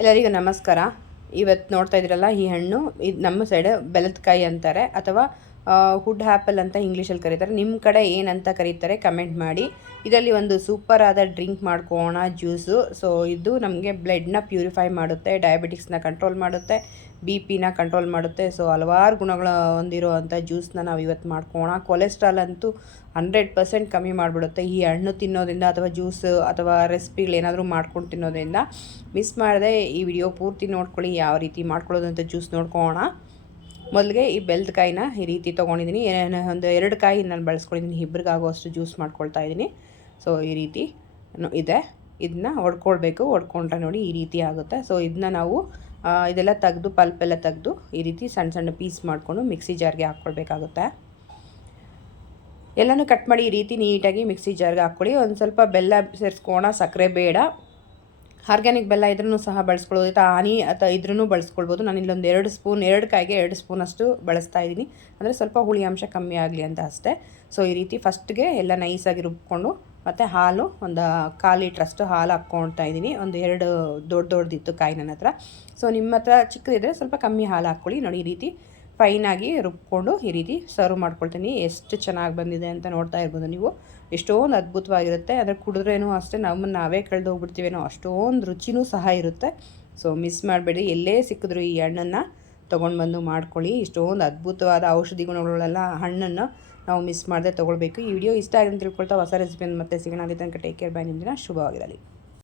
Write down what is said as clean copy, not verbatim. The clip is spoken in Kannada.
ಎಲ್ಲರಿಗೂ ನಮಸ್ಕಾರ. ಇವತ್ತು ನೋಡ್ತಾ ಇದ್ದೀರಲ್ಲ, ಈ ಹಣ್ಣು ಇದು ನಮ್ಮ ಸೈಡ್ ಬೆಲ್ಲದ ಕಾಯಿ ಅಂತಾರೆ ಅಥವಾ ವುಡ್ ಆ್ಯಪಲ್ ಅಂತ ಇಂಗ್ಲೀಷಲ್ಲಿ ಕರೀತಾರೆ. ನಿಮ್ಮ ಕಡೆ ಏನಂತ ಕರೀತಾರೆ ಕಮೆಂಟ್ ಮಾಡಿ. ಇದರಲ್ಲಿ ಒಂದು ಸೂಪರ್ ಆದ ಡ್ರಿಂಕ್ ಮಾಡ್ಕೋಣ ಜ್ಯೂಸು. ಸೊ ಇದು ನಮಗೆ ಬ್ಲಡ್ನ ಪ್ಯೂರಿಫೈ ಮಾಡುತ್ತೆ, ಡಯಾಬಿಟಿಕ್ಸ್ನ ಕಂಟ್ರೋಲ್ ಮಾಡುತ್ತೆ, BP ನ ಕಂಟ್ರೋಲ್ ಮಾಡುತ್ತೆ. ಸೊ ಹಲವಾರು ಗುಣಗಳು ಹೊಂದಿರೋ ಅಂಥ ಜ್ಯೂಸ್ನ ನಾವು ಇವತ್ತು ಮಾಡ್ಕೋಣ. ಕೊಲೆಸ್ಟ್ರಾಲ್ ಅಂತೂ 100% ಕಮ್ಮಿ ಮಾಡಿಬಿಡುತ್ತೆ ಈ ಹಣ್ಣು ತಿನ್ನೋದ್ರಿಂದ, ಅಥವಾ ಜ್ಯೂಸ್ ಅಥವಾ ರೆಸಿಪಿಗಳೇನಾದರೂ ಮಾಡ್ಕೊಂಡು ತಿನ್ನೋದ್ರಿಂದ. ಮಿಸ್ ಮಾಡದೆ ಈ ವಿಡಿಯೋ ಪೂರ್ತಿ ನೋಡ್ಕೊಳ್ಳಿ, ಯಾವ ರೀತಿ ಮಾಡ್ಕೊಳ್ಳೋದು ಅಂತ ಜ್ಯೂಸ್ ನೋಡ್ಕೊಳ್ಳೋಣ. ಮೊದಲಿಗೆ ಈ ಬೆಲ್ಲದ ಕಾಯಿನ ಈ ರೀತಿ ತೊಗೊಂಡಿದ್ದೀನಿ. ಒಂದು 2 ಕಾಯಿ ನಾನು ಬಳಸ್ಕೊಂಡಿದ್ದೀನಿ, ಇಬ್ಬರಿಗಾಗುವಷ್ಟು ಜ್ಯೂಸ್ ಮಾಡ್ಕೊಳ್ತಾ ಇದ್ದೀನಿ. ಸೊ ಈ ರೀತಿ ಇದೆ, ಇದನ್ನ ಹೊಡ್ಕೊಳ್ಬೇಕು. ಹೊಡ್ಕೊಂಡ್ರೆ ನೋಡಿ ಈ ರೀತಿ ಆಗುತ್ತೆ. ಸೊ ಇದನ್ನ ನಾವು ಇದೆಲ್ಲ ತೆಗೆದು ಪಲ್ಪೆಲ್ಲ ತೆಗೆದು ಈ ರೀತಿ ಸಣ್ಣ ಸಣ್ಣ ಪೀಸ್ ಮಾಡಿಕೊಂಡು ಮಿಕ್ಸಿ ಜಾರ್ಗೆ ಹಾಕ್ಕೊಳ್ಬೇಕಾಗುತ್ತೆ. ಎಲ್ಲನೂ ಕಟ್ ಮಾಡಿ ಈ ರೀತಿ ನೀಟಾಗಿ ಮಿಕ್ಸಿ ಜಾರ್ಗೆ ಹಾಕ್ಕೊಳ್ಳಿ. ಒಂದು ಸ್ವಲ್ಪ ಬೆಲ್ಲ ಸೇರಿಸ್ಕೋಣ, ಸಕ್ಕರೆ ಬೇಡ. ಆರ್ಗ್ಯಾನಿಕ್ ಬೆಲ್ಲ ಇದ್ರೂ ಸಹ ಬಳಸ್ಕೊಳ್ಬೋದು, ಹನಿ ಅಥವಾ ಇದ್ರೂ ಬಳಸ್ಕೊಳ್ಬೋದು. ನಾನು ಇಲ್ಲೊಂದು 2 ಸ್ಪೂನ್, 2 ಕಾಯಿಗೆ 2 ಸ್ಪೂನಷ್ಟು ಬಳಸ್ತಾ ಇದ್ದೀನಿ, ಅಂದರೆ ಸ್ವಲ್ಪ ಹುಳಿ ಅಂಶ ಕಮ್ಮಿ ಆಗಲಿ ಅಂತ ಅಷ್ಟೇ. ಸೊ ಈ ರೀತಿ ಫಸ್ಟ್ಗೆ ಎಲ್ಲ ನೈಸಾಗಿ ರುಬ್ಕೊಂಡು, ಮತ್ತು ಹಾಲು ಒಂದು 1/4 ಲೀಟ್ರಷ್ಟು ಹಾಲು ಹಾಕ್ಕೊಳ್ತಾ ಇದ್ದೀನಿ. ಒಂದು 2 ದೊಡ್ಡದಿತ್ತು ಕಾಯಿ ನನ್ನ ಹತ್ರ. ಸೊ ನಿಮ್ಮ ಹತ್ರ ಚಿಕ್ಕದಿದ್ದರೆ ಸ್ವಲ್ಪ ಕಮ್ಮಿ ಹಾಲು ಹಾಕ್ಕೊಳ್ಳಿ. ನೋಡಿ ಈ ರೀತಿ ಫೈನಾಗಿ ರುಬ್ಕೊಂಡು ಈ ರೀತಿ ಸರ್ವ್ ಮಾಡ್ಕೊಳ್ತೀನಿ. ಎಷ್ಟು ಚೆನ್ನಾಗಿ ಬಂದಿದೆ ಅಂತ ನೋಡ್ತಾ ಇರ್ಬೋದು ನೀವು. ಎಷ್ಟೊಂದು ಅದ್ಭುತವಾಗಿರುತ್ತೆ. ಅಂದರೆ ಕುಡಿದ್ರೇನೂ ಅಷ್ಟೇ ನಮ್ಮನ್ನು ನಾವೇ ಕಳೆದು ಹೋಗ್ಬಿಡ್ತೀವೇನೋ ಅಷ್ಟೊಂದು ರುಚಿನೂ ಸಹ ಇರುತ್ತೆ. ಸೊ ಮಿಸ್ ಮಾಡಬೇಡಿ, ಎಲ್ಲೇ ಸಿಕ್ಕಿದ್ರು ಈ ಹಣ್ಣನ್ನು ತೊಗೊಂಡು ಬಂದು ಮಾಡ್ಕೊಳ್ಳಿ. ಇಷ್ಟೊಂದು ಅದ್ಭುತವಾದ ಔಷಧಿ ಗುಣಗಳೆಲ್ಲ ಹಣ್ಣನ್ನು ನಾವು ಮಿಸ್ ಮಾಡದೆ ತೊಗೊಳ್ಬೇಕು. ಈ ವಿಡಿಯೋ ಇಷ್ಟ ಆಗಿದೆ ಅಂತ ತಿಳ್ಕೊಳ್ತಾ ಹೊಸ ರೆಸಿಪಿಯನ್ನು ಮತ್ತೆ ಸಿಗೋಣ. ಅಲ್ಲಿ ತನಕ ಟೇಕ್ ಕೇರ್, ಬೈ. ನಿಮ್ಮ ದಿನ ಶುಭವಾಗಿರಲಿ.